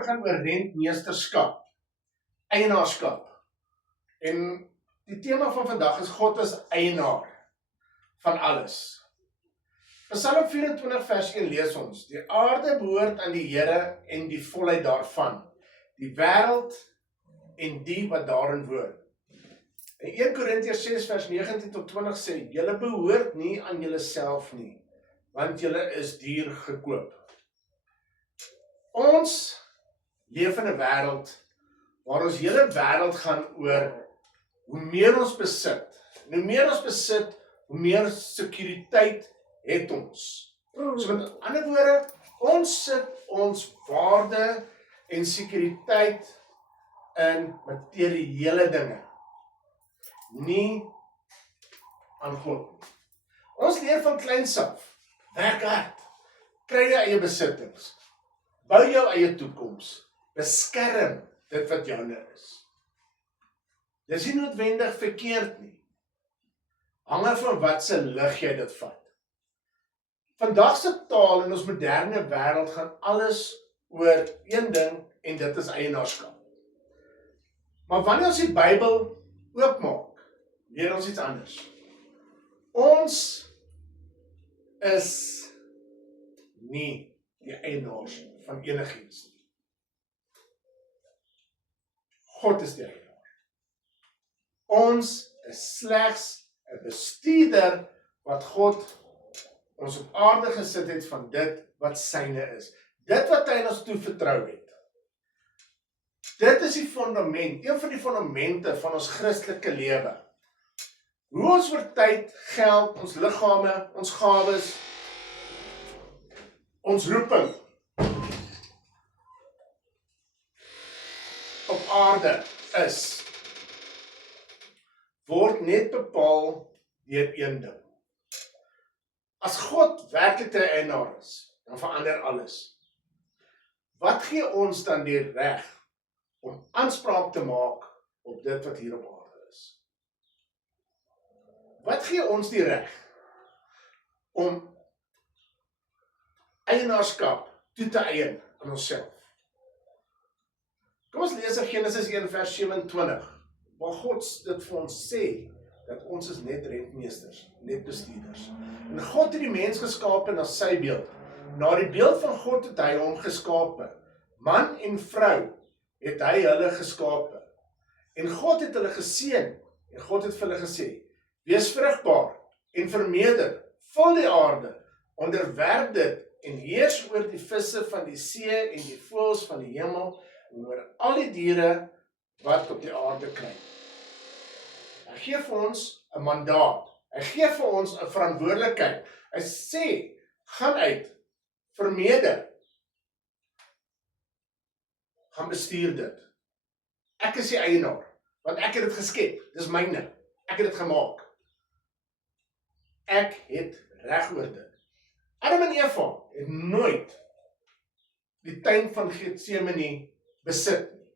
begin oor rentmeesterskap, eienaarskap. En die tema van vandag is God as eienaar van alles. Psalm 24 vers 1 lees ons: Die aarde behoort aan die Here en die volheid daarvan, die wêreld en die wat daarin woon. En 1 Korintiërs 6 vers 19 tot 20 sê: Julle behoort nie aan julleself nie, want julle is duur gekoop. Ons leef in 'n wêreld waar ons hele wêreld gaan oor hoe meer ons besit. En hoe meer ons besit, hoe meer sekuriteit het ons. So met ander woorde, ons sit ons waarde en sekuriteit in materiële dinge, nie aan God. Ons leer van kleins af, werk hard, kry jou eie besittings, bou jou eie toekoms, beskerm dit wat joune is. Dis nie noodwendig verkeerd nie. Hang af van wat se lig jy dit vat. Vandag se taal in ons moderne wêreld gaan alles oor een ding en dit is eienaarskap. Maar wanneer ons die Bybel oopmaak, leer ons iets anders. Ons is nie die eienaars van enigiets nie. God is die eienaar. Ons is slegs 'n bestuurder wat God ons op aarde gesit het van dit wat syne is. Dit wat hy ons toevertrou het. Dit is die fundament, een van die fundamente van ons Christelike lewe. Hoe ons oor tyd, geld, ons liggame, ons gawes, ons roeping op aarde is, word net bepaal deur een ding. As God werklik die eienaar is, dan verander alles. Wat gee ons dan die reg om aanspraak te maak op dit wat hier op aarde is? Wat gee ons die reg om eienaarskap toe te eien aan onsself? Kom ons lees in Genesis 1 vers 27, waar God dit vir ons sê, dat ons is net rentmeesters, net bestuurders. En God het die mens geskape na sy beeld. Na die beeld van God het hy hom geskape. Man en vrou het hy hulle geskape. En God het hulle geseën, en God het vir hulle gesê, wees vrugbaar en vermeerder, vul die aarde, onderwerp dit en heers oor die visse van die see en die voëls van die hemel en oor al die diere wat op die aarde kruip. Hy gee vir ons 'n mandaat. Hy gee vir ons 'n verantwoordelikheid. Hy sê, gaan uit, vermeerder, gaan bestuur dit. Ek is die eienaar, want ek het dit geskep. Dis myne. Ek het dit gemaak. Ek het reg oor dit. Adam en Eva het nooit die tuin van Getsemane besit nie.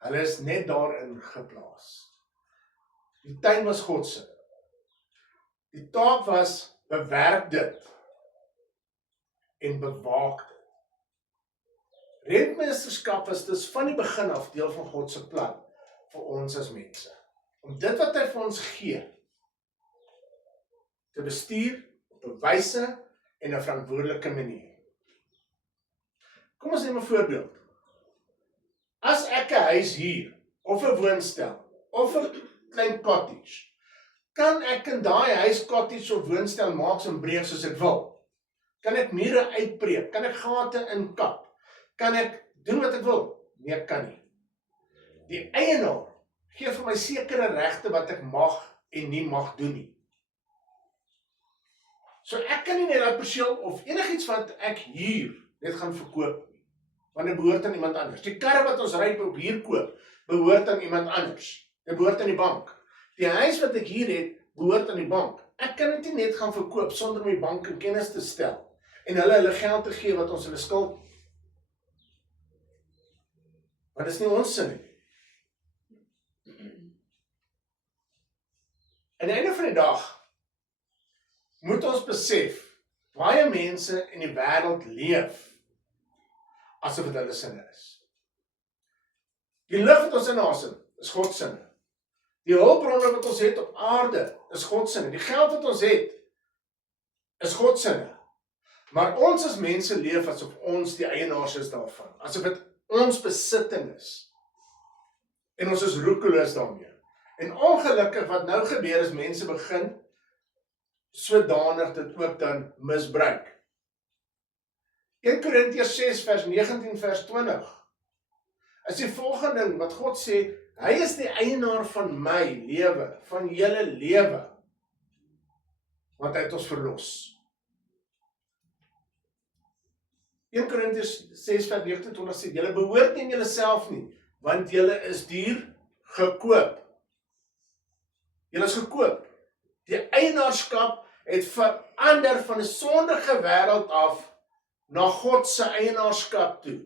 Hulle is net daarin geplaas. Die tuin was God se. Die taak was bewerk dit en bewaak dit. Rentmeesterskap is dus van die begin af deel van God se plan vir ons as mense. Om dit wat hy vir ons gee, te bestuur op 'n wyse en 'n verantwoordelike manier. Kom ons neem 'n voorbeeld. As ek 'n huis huur, of 'n woonstel, of 'n klein cottage, kan ek in daai huis, cottage of woonstel maaks en breek soos ek wil. Kan ek mure uitbreek? Kan ek gate inkap? Kan ek doen wat ek wil? Nee, ek kan nie. Die eienaar gee vir my sekere regte wat ek mag en nie mag doen nie. So ek kan nie net daai perseel of enigiets wat ek huur net gaan verkoop nie, want dit behoort aan iemand anders. Die karre wat ons ry op huur koop, behoort aan iemand anders. Dit behoort aan die bank. Die huis wat ek hier het, behoort aan die bank. Ek kan dit nie net gaan verkoop sonder om die bank in kennis te stel en hulle geld te gee wat ons hulle skuld. Want dit is nie ons sin nie. Aan die einde van die dag moet ons besef, baie mense in die wêreld leef asof dit hulle sinne is. Die lug wat ons inasem, is God sinne. Die hulpbronne wat ons het op aarde, is God sinne. Die geld wat ons het, is God sinne. Maar ons as mense leef asof ons die eienaars is daarvan, asof dit ons besitting is. En ons is roekeloos daarmee. En ongelukkig wat nou gebeur is, mense begin sodanig dit ook dan misbruik. 1 Korintiërs 6 vers 19 vers 20 is die volgende ding wat God sê, hy is die eienaar van my lewe, van julle lewe, want hy het ons verlos. 1 Korintiërs 6 vers 29 sê, julle behoort nie julle self nie, want julle is duur gekoop. Julle is gekoop. Die eienaarskap het verander van 'n sondige wêreld af na God se eienaarskap toe.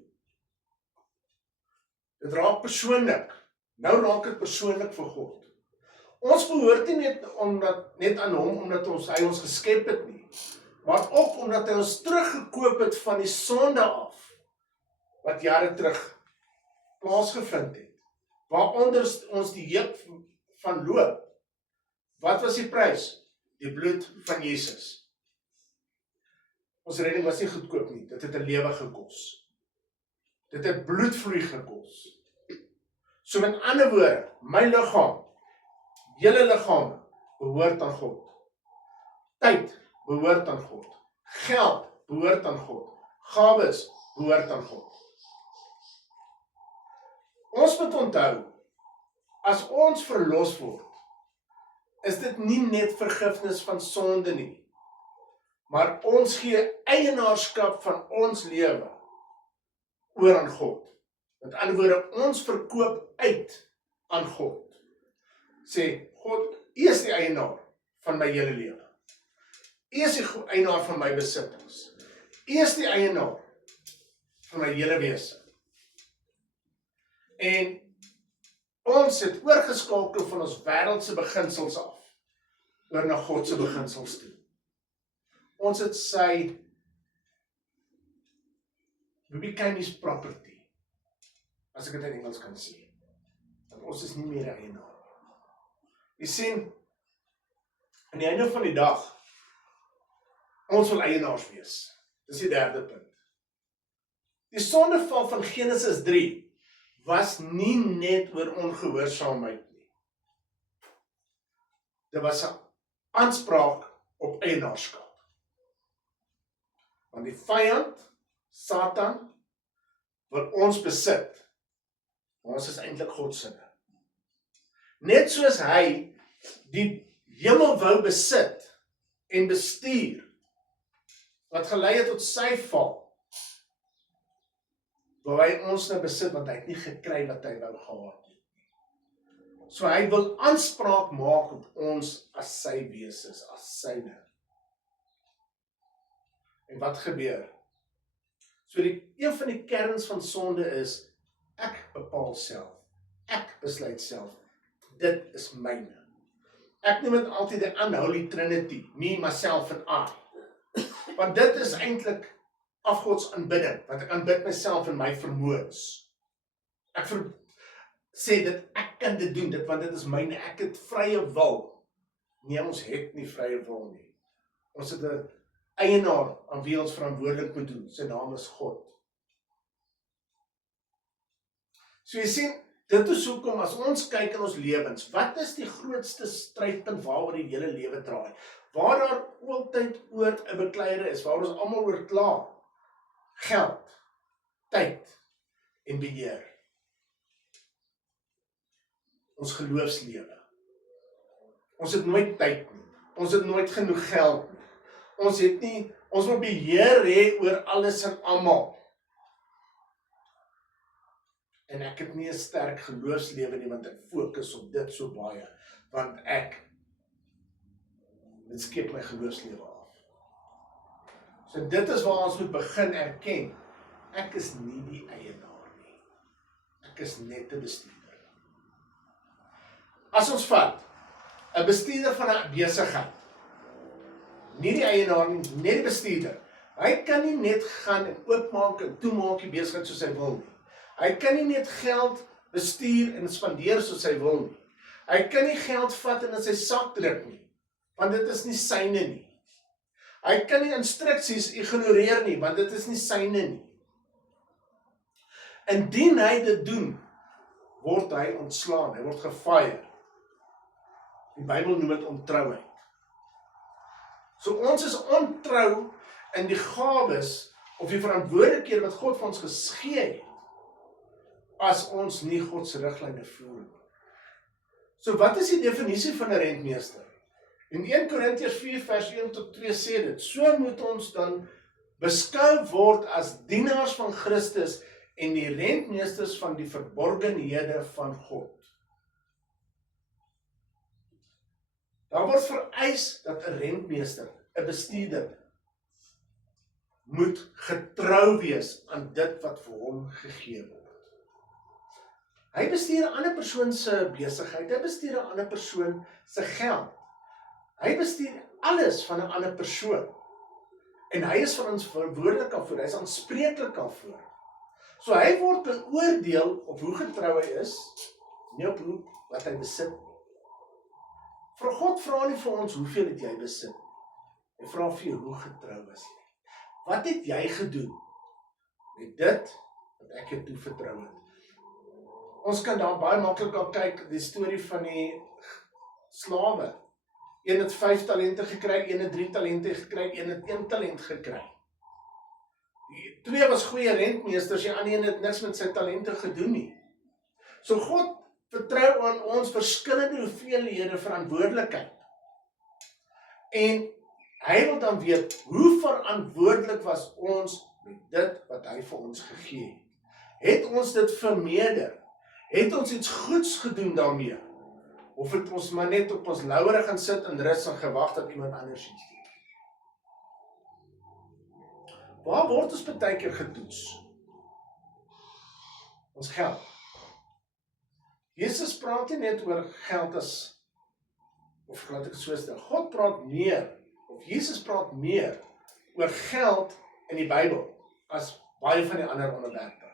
Dit raak persoonlik. Nou raak dit persoonlik vir God. Ons behoort nie net aan hom omdat hy ons geskep het nie, maar ook omdat hy ons teruggekoop het van die sonde af wat jare terug plaasgevind het. Waaronder ons die heup van loop. Wat was die prys? Die bloed van Jesus. Ons redding was nie goedkoop nie, dit het 'n lewe gekos. Dit het bloedvloei gekos. So met ander woorde, my liggaam, julle liggame, behoort aan God. Tyd behoort aan God. Geld behoort aan God. Gawes behoort aan God. Ons moet onthou, as ons verlos word, is dit nie net vergifnis van sonde nie, maar ons gee eienaarskap van ons lewe oor aan God. Met ander woorde, ons verkoop uit aan God. Sê, God, U is die eienaar van my hele lewe. U is die eienaar van my besittings. U is die eienaar van my hele wese. En ons het oorgeskakel van ons wêreldse beginsels af, oor na God se beginsels toe. Ons het sy, we became his property, as ek dit in Engels kan sê. Want ons is nie meer 'n eienaar. Jy sien, aan die einde van die dag, ons wil eienaars wees. Dis die derde punt. Die sondeval van Genesis 3 was nie net oor ongehoorsaamheid nie. Dit was 'n aanspraak op eienaarskap. Want die vyand, Satan, wil ons besit. Ons is eintlik God se. Net soos hy die hemel wou besit en bestuur, wat gelei het tot sy val, wou hy ons nou besit, want hy het nie gekry wat hy wou gehad het. So hy wil aanspraak maak op ons as sy wese, as syne. En wat gebeur? So een van die kerns van sonde is, ek bepaal self, ek besluit self, dit is myne. Ek noem dit altyd die unholy trinity, me, myself en I. Want dit is eintlik afgodsaanbidding, want ek aanbid myself en my vermoëns. Ek sê dit, ek kan dit doen, want dit is myne, ek het vrye wil. Nee, ons het nie vrye wil nie. Ons het 'n eienaar aan wie ons verantwoordelik moet doen, sy naam is God. So jy sien, dit is hoekom as ons kyk in ons lewens, wat is die grootste strydpunt waaroor die hele lewe draai? Waar daar altyd oor 'n bekleier is, waar ons almal oor kla. Geld, tyd en beheer. Ons geloofslewe. Ons het nooit tyd nie. Ons het nooit genoeg geld nie. Ons wil beheer hê oor alles en almal. En ek het nie 'n sterk geloofslewe nie, want ek fokus op dit so baie, want dit skep my geloofslewe af. So dit is waar ons moet begin erken, ek is nie die eienaar nie. Ek is net 'n bestuurder. As ons vat, 'n bestuurder van 'n besigheid, nie die eienaar nie, net die bestuurder, Hy kan nie net gaan en oopmaak en toemaak die besigheid soos hy wil nie. Hy kan nie net geld bestuur en spandeer soos hy wil nie. Hy kan nie geld vat en in sy sak druk nie, want dit is nie syne nie. Hy kan nie instruksies ignoreer nie, want dit is nie syne nie. Indien hy dit doen, word hy ontslaan, hy word gefire. Die Bybel noem dit ontrouheid. So ons is ontrou in die gawes of die verantwoordelikhede wat God vir ons gegee het, as ons nie God se riglyne volg nie. So wat is die definisie van 'n rentmeester? In 1 Korintiërs 4 vers 1 tot 2 sê dit, so moet ons dan beskou word as dienaars van Christus en die rentmeesters van die verborgenhede van God. Daar word vereis dat 'n rentmeester, 'n bestuurder, moet getrou wees aan dit wat vir hom gegee word. Hy bestuur 'n ander persoon se besigheid, hy bestuur 'n ander persoon se geld. Hy bestuur alles van 'n ander persoon. En hy is van ons verantwoordelik daarvoor, hy is aanspreeklik daarvoor. So hy word beoordeel op hoe getrou hy is, nie op hoe wat hy besit nie. Vir God vra nie vir ons hoeveel het jy besit. Hy vra vir jou hoe getrou is jy. Wat het jy gedoen met dit wat ek jou toevertrou het? Ons kan daar baie maklik al kyk, die storie van die slawe. Een het 5 talente gekry, een het 3 talente gekry, een het 1 talent gekry. Die 2 was goeie rentmeesters, die ander een het niks met sy talente gedoen nie. So God vertrou aan ons verskillende hoeveelhede verantwoordelikheid. En hy wil dan weet, hoe verantwoordelik was ons met dit wat hy vir ons gegee het. Het ons dit vermeerder? Het ons iets goeds gedoen daarmee? Of het ons maar net op ons lauwere gaan sit en rus en gewag dat iemand anders iets doen? Waar word ons baie keer getoets? Ons geld. Jesus praat nie net oor geld as, of laat ek het so stel, God praat meer, of Jesus praat meer oor geld in die Bybel, as baie van die ander onderwerpe.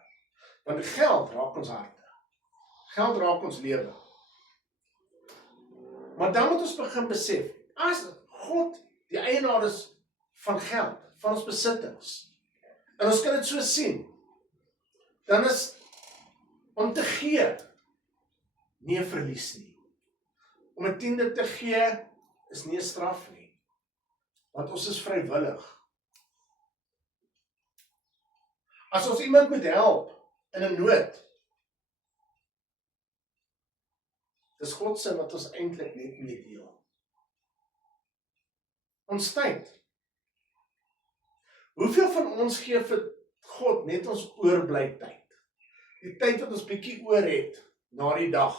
Want geld raak ons harte. Geld raak ons lewe. Maar dan moet ons begin besef, as God die eienaar is van geld, van ons besittings, en ons kan dit so sien, dan is om te gee nie 'n verlies nie. Om 'n 10de te gee is nie 'n straf nie, want ons is vrywillig. As ons iemand moet help in 'n nood, dis God se wat ons eintlik net mee deel. Ons tyd. Hoeveel van ons gee vir God net ons oorbly tyd? Die tyd wat ons bietjie oor het na die dag.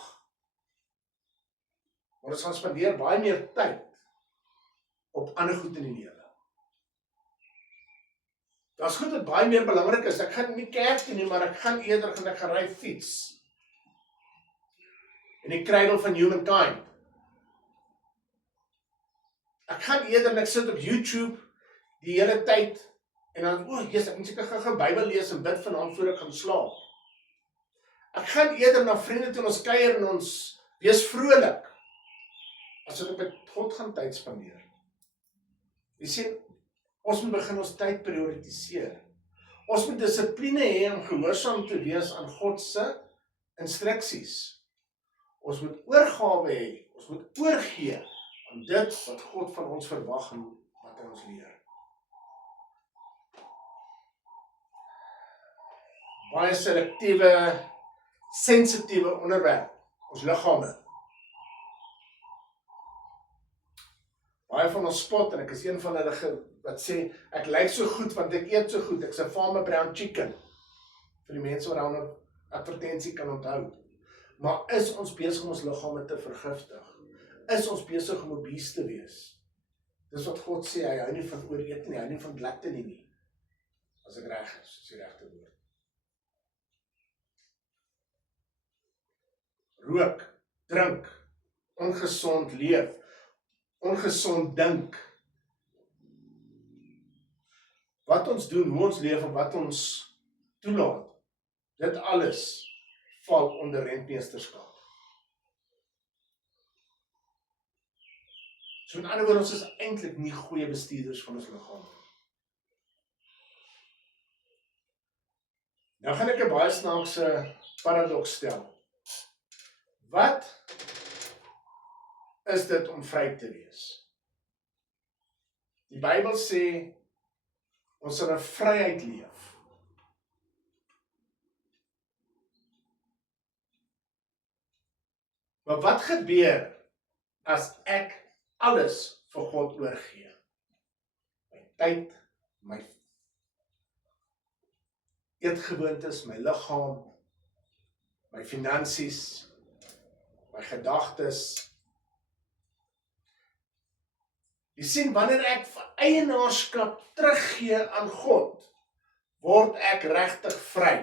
Maar ons gaan spandeer baie meer tyd op ander goed in die lewe. Daar's goed wat baie meer belangrik is. Ek gaan nie kerk toe nie, maar ek gaan eerder en ek gaan ry fiets. In die cradle van humankind. Ek gaan eerder en ek sit op YouTube die hele tyd en dan, ek moet seker gou Bybel lees en bid vanaand voor ek gaan slaap. Ek gaan eerder na vriende toe, ons kuier en ons wees vrolik, as wat ek met God gaan tyd spandeer. Jy sien, ons moet begin ons tyd prioritiseer. Ons moet dissipline hê om gehoorsaam te wees aan God se instruksies. Ons moet oorgawe hê, ons moet oorgee aan dit wat God van ons verwag en wat hy ons leer. Baie selektiewe, sensitiewe onderwerp, ons liggame. Baie van ons spot, en ek is een van hulle wat sê, ek lyk so goed want ek eet so goed, ek's 'n farmer brown chicken. Vir die mense wat daaronder advertensie kan onthou. Maar is ons besig om ons liggame te vergiftig? Is ons besig om obese te wees? Dis wat God sê, hy hou nie van ooreet nie, hy hou nie van gluttony nie. As ek reg is, is die regte woord. Rook, drink, ongesond leef, ongesond dink. wat ons doen, hoe ons leef en wat ons toelaat, dit alles val onder rentmeesterskap. So in ander woorde, ons is eintlik nie goeie bestuurders van ons liggaam nie. Nou gaan ek 'n baie snaakse paradoks stel. Wat is dit om vry te wees? Die Bybel sê, ons sal in vryheid leef. Maar wat gebeur as ek alles vir God oorgee? My tyd, my eetgewoontes, my liggaam, my finansies, my gedagtes. Jy sien, wanneer ek eienaarskap teruggee aan God, word ek regtig vry.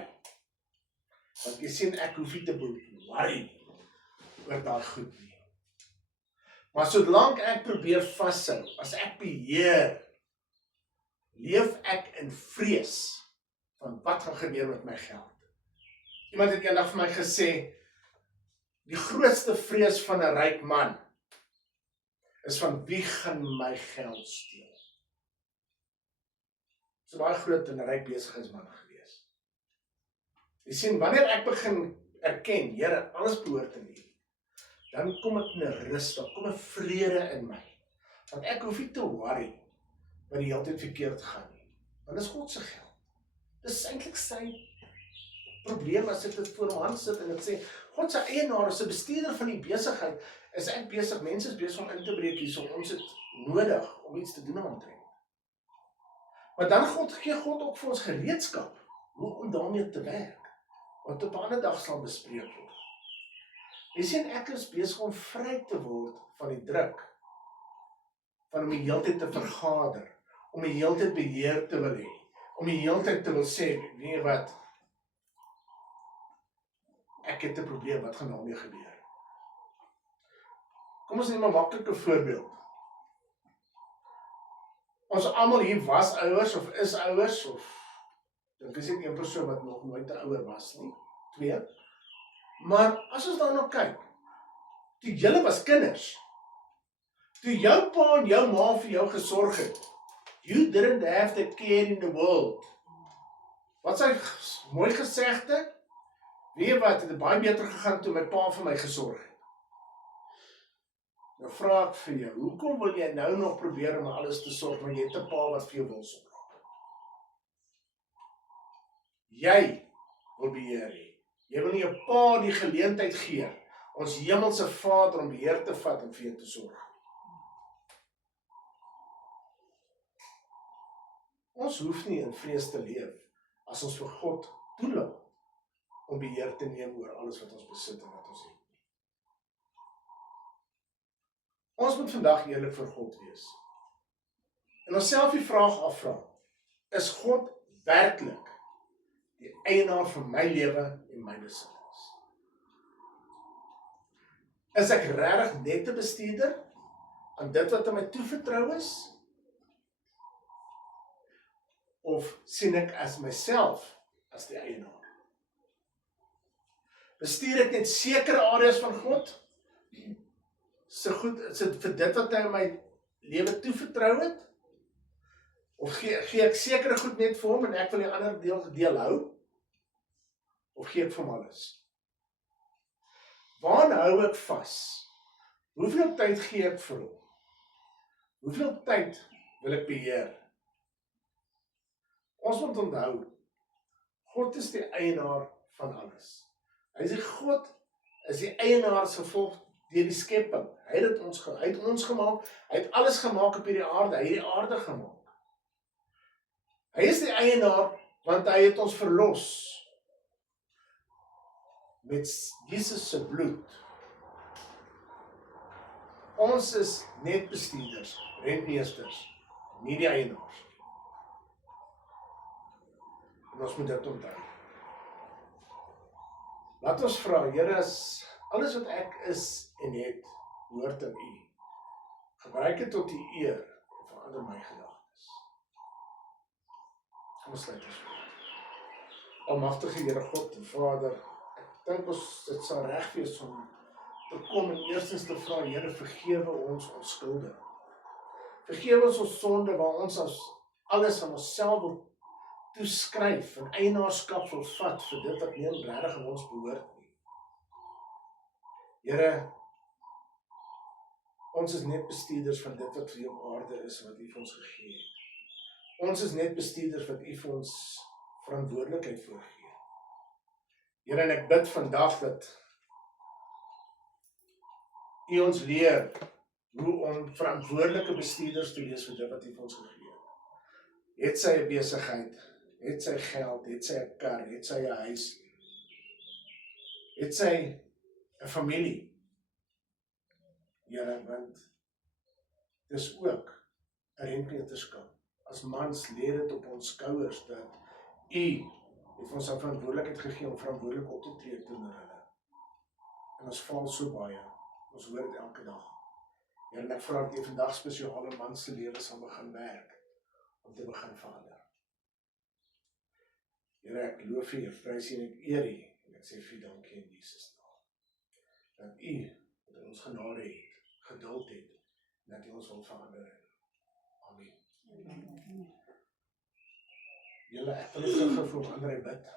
Want jy sien, ek hoef nie te worry oor daai goed nie. Maar solank ek probeer vashou, as ek beheer, leef ek in vrees van wat gaan gebeur met my geld. Iemand het eendag vir my gesê, die grootste vrees van 'n ryk man is van wie gaan my geld steel. Dis 'n baie groot en ryk besigheidsman gewees. Jy sien, wanneer ek begin erken, Here, alles behoort aan U, dan kom ek in 'n rus, dan kom 'n vrede in my. Want ek hoef nie te worry wat die hele tyd verkeerd gaan nie. Want dis God se geld. Dis eintlik sy probleem as ek dit voor hom hand sit en ek sê, God se eienaar is 'n bestuurder van die besigheid, is ek besig, mense is besig om in te breek hier, so ons het nodig om iets te doen omtrent. Maar dan gee God ook vir ons gereedskap, hoe om daarmee te werk, wat op 'n ander dag sal bespreek word. Jy sien, ek is besig om vry te word van die druk, van om die hele tyd te vergader, om die hele tyd beheer te wil hê, om die hele tyd te wil sê, weet jy wat, ek het 'n probleem, wat gaan daarmee gebeur? Kom ons neem 'n maklike voorbeeld. Ons almal hier was ouers, of is ouers, of ek is nie een persoon wat nog nooit 'n ouer was nie, 2. Maar as ons daarna kyk, toe julle was kinders, toe jou pa en jou ma vir jou gesorg het, you didn't have the care in the world. Wat sy mooi gesegde? Weet jy wat, het het baie beter gegaan toe my pa vir my gesorg het. Nou vra ek vir jou, hoekom wil jy nou nog probeer om alles te sorg, want jy het 'n pa wat vir jou wil sorg? Jy wil beheer hê. Jy wil nie 'n pa die geleentheid gee, ons hemelse Vader, om beheer te vat en vir jou te sorg. Ons hoef nie in vrees te leef, as ons vir God toelaat, om beheer te neem oor alles wat ons besit en wat ons het. Ons moet vandag eerlik vir God wees. En onsself die vraag afvra, is God werklik die eienaar van my lewe en my besittings? Is ek regtig net 'n bestuurder aan dit wat aan my toevertrou is? Of sien ek as myself as die eienaar? Bestuur ek net sekere areas van God? So goed, is dit vir dit wat hy in my lewe toevertrou het? Of gee ek sekere goed net vir hom en ek wil die ander deel hou? Of gee ek vir hom alles? Waaraan hou ek vas? Hoeveel tyd gee ek vir hom? Hoeveel tyd wil ek beheer? Ons moet onthou, God is die eienaar van alles. Hy is die God, is die eienaar as gevolg deur die skepping. Hy het ons gemaak, hy het alles gemaak op hierdie aarde, hy het die aarde gemaak. Hy is die eienaar, want hy het ons verlos met Jesus se bloed. Ons is net bestuurders, rentmeesters, nie die eienaars. En ons moet dit onthou. Laat ons vra, Here, as alles wat ek is en het, behoort aan U. Gebruik dit tot U eer en verander my gedagtes. Kom ons sluit ons voor. Almagtige Here God en Vader, ek dink dit sal reg wees om te kom en eerstens te vra, Here, vergewe ons ons skulde. Vergewe ons sonde waar ons as alles aan onsself wil toeskryf en eienaarskap wil vat vir dit wat nie regtig aan ons behoort nie. Here, ons is net bestuurders van dit wat vir U op aarde is, wat U vir ons gegee het. Ons is net bestuurders wat U vir ons verantwoordelikheid voorgee. Here, en ek bid vandag dat U ons leer hoe om verantwoordelike bestuurders te wees vir dit wat U vir ons gegee het. Het sy 'n besigheid, het sy geld, het sy 'n kar, het sy 'n huis, het sy 'n familie. Here, want dis ook 'n rentmeesterskap. As mans lê dit op ons skouers dat U het ons 'n verantwoordelikheid gegee om verantwoordelik op te tree teenoor hulle. En ons val so baie. Ons hoor dit elke dag. Here, en ek vra dat U vandag spesiale mans se lewens sal begin werk om te begin verander. Here, ek loof U, prys U en ek eer U en ek sê vir U dankie in Jesus naam. Dat U met ons genade het, geduld het en dat U ons wil verander. Amen. Julle, ek wil net gou vir Andrei bid.